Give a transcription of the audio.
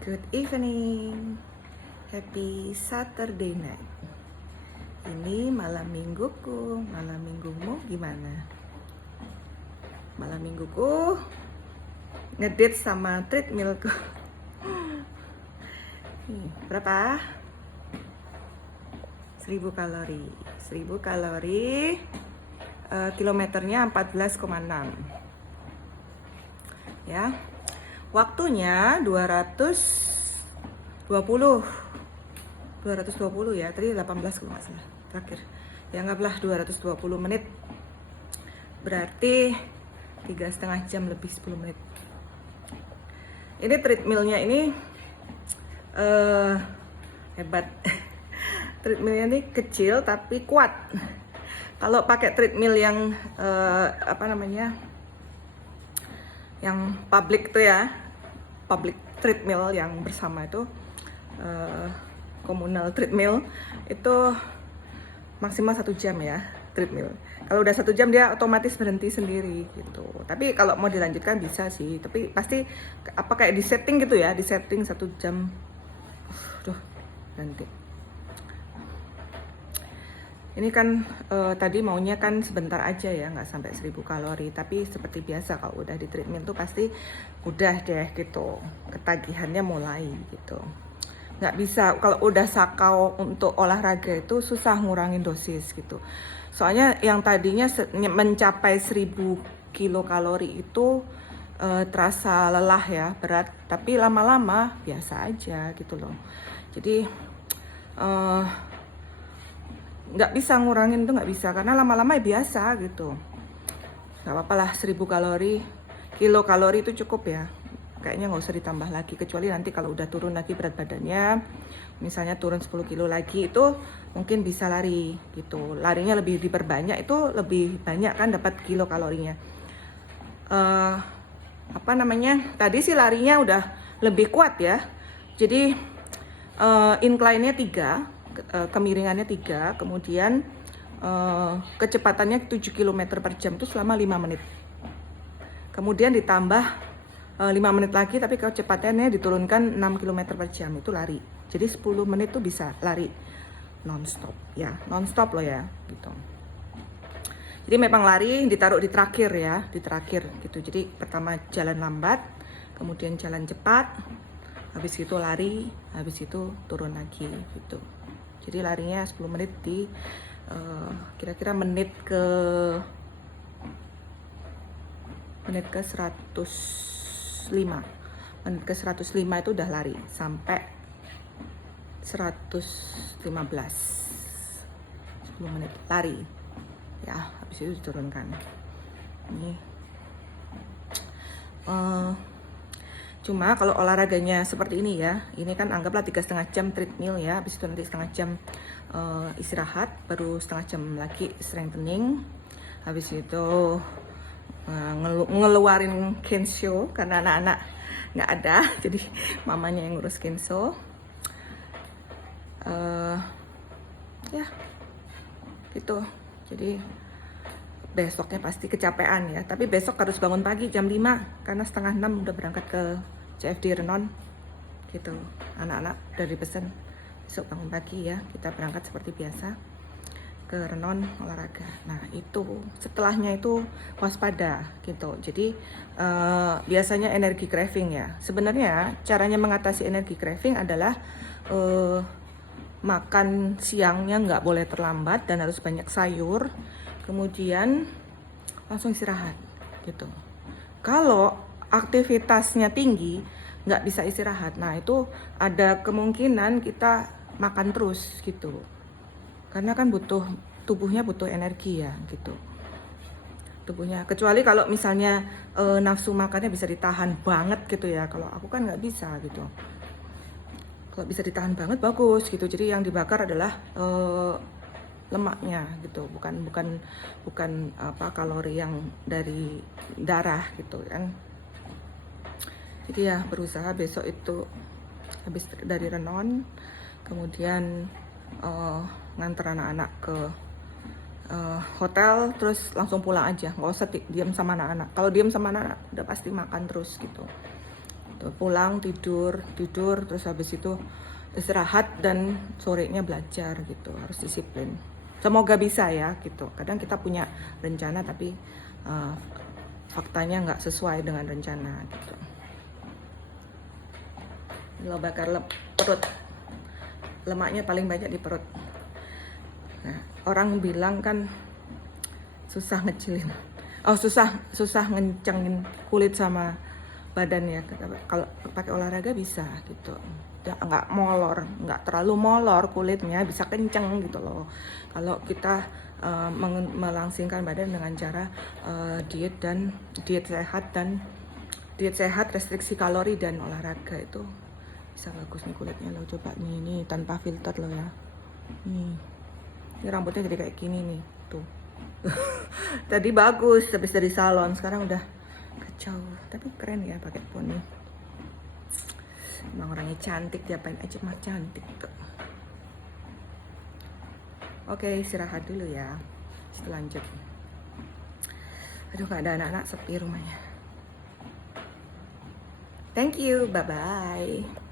Good evening, happy Saturday night. Ini malam mingguku, malam minggumu gimana? Malam mingguku ngedate sama treadmillku. Berapa? 1000 kalori. 1000 kalori, kilometernya 14,6. Ya. Waktunya 220 ya, tadi 18 kalau nggak salah terakhir. Ya anggaplah 220 menit. Berarti 3,5 jam lebih 10 menit. Ini treadmillnya ini hebat. Treadmillnya ini kecil tapi kuat. Kalau pakai treadmill yang yang public tuh ya, public treadmill yang bersama itu, komunal treadmill itu maksimal 1 jam ya treadmill. Kalau udah 1 jam dia otomatis berhenti sendiri gitu. Tapi kalau mau dilanjutkan bisa sih, tapi pasti kayak di setting gitu ya, di setting 1 jam. Berhenti. Ini kan tadi maunya kan sebentar aja ya, nggak sampai 1000 kalori. Tapi seperti biasa kalau udah di treadmill tuh pasti udah deh gitu, ketagihannya mulai gitu. Nggak bisa, kalau udah sakau untuk olahraga itu susah ngurangin dosis gitu. Soalnya yang tadinya mencapai 1000 kilokalori itu terasa lelah ya, berat. Tapi lama-lama biasa aja gitu loh. Jadi nggak bisa ngurangin tuh, nggak bisa, karena lama-lama ya biasa gitu. Nggak apa-apa lah, 1000 kalori, kilokalori itu cukup ya. Kayaknya nggak usah ditambah lagi, kecuali nanti kalau udah turun lagi berat badannya, misalnya turun 10 kilo lagi, itu mungkin bisa lari gitu. Larinya lebih diperbanyak, itu lebih banyak kan dapat kilokalorinya. Tadi sih larinya udah lebih kuat ya. Jadi incline-nya 3, kemiringannya 3, kemudian kecepatannya 7 km per jam itu selama 5 menit. Kemudian ditambah 5 menit lagi, tapi kecepatannya diturunkan 6 km per jam, itu lari. Jadi 10 menit tuh bisa lari non-stop ya, non-stop loh ya gitu. Jadi memang lari ditaruh di terakhir ya, di terakhir gitu. Jadi pertama jalan lambat, kemudian jalan cepat, habis itu lari, habis itu turun lagi gitu. Jadi larinya 10 menit di kira-kira menit ke 105. Menit ke 105 itu udah lari sampai 115. 10 menit lari. Ya, habis itu diturunkan. Ini cuma kalau olahraganya seperti ini ya, ini kan anggaplah 3,5 jam treadmill ya, habis itu nanti setengah jam istirahat, baru setengah jam lagi strengthening, habis itu ngeluarin Kenso karena anak-anak nggak ada, jadi mamanya yang ngurus Kenso. Ya gitu, jadi besoknya pasti kecapean ya, tapi besok harus bangun pagi jam 5 karena setengah 6 udah berangkat ke CFD Renon gitu. Anak-anak udah dipesan besok bangun pagi ya, kita berangkat seperti biasa ke Renon olahraga. Nah itu setelahnya itu waspada gitu. Jadi biasanya energi craving ya. Sebenarnya caranya mengatasi energi craving adalah makan siangnya nggak boleh terlambat dan harus banyak sayur, kemudian langsung istirahat gitu. Kalau aktivitasnya tinggi nggak bisa istirahat, nah itu ada kemungkinan kita makan terus gitu, karena kan tubuhnya butuh energi ya gitu, tubuhnya. Kecuali kalau misalnya nafsu makannya bisa ditahan banget gitu ya, kalau aku kan nggak bisa gitu. Kalau bisa ditahan banget bagus gitu, jadi yang dibakar adalah lemaknya gitu, bukan kalori yang dari darah gitu kan. Jadi ya berusaha besok itu habis dari Renon, kemudian nganter anak-anak ke hotel, terus langsung pulang aja, nggak usah diam sama anak-anak. Kalau diam sama anak-anak udah pasti makan terus gitu. Tuh, pulang tidur terus habis itu istirahat dan sorenya belajar gitu, harus disiplin. Semoga bisa ya gitu. Kadang kita punya rencana tapi faktanya nggak sesuai dengan rencana gitu. Lo bakar perut, lemaknya paling banyak di perut. Nah, orang bilang kan susah ngecilin, susah ngencengin kulit sama badan ya. Kalau pakai olahraga bisa gitu, nggak molor, nggak terlalu molor kulitnya, bisa kenceng gitu loh. Kalau kita melangsingkan badan dengan cara diet sehat, restriksi kalori dan olahraga, itu bisa bagus nih kulitnya lo. Coba nih tanpa filter lo ya. Ini rambutnya jadi kayak gini nih tuh. Tadi bagus habis dari salon, sekarang udah kacau, tapi keren ya pakai poni. Emang orangnya cantik, diapain aja mah cantik tuh. Oke, istirahat dulu ya, setelah lanjut. Aduh, gak ada anak-anak, sepi rumahnya. Thank you, bye-bye.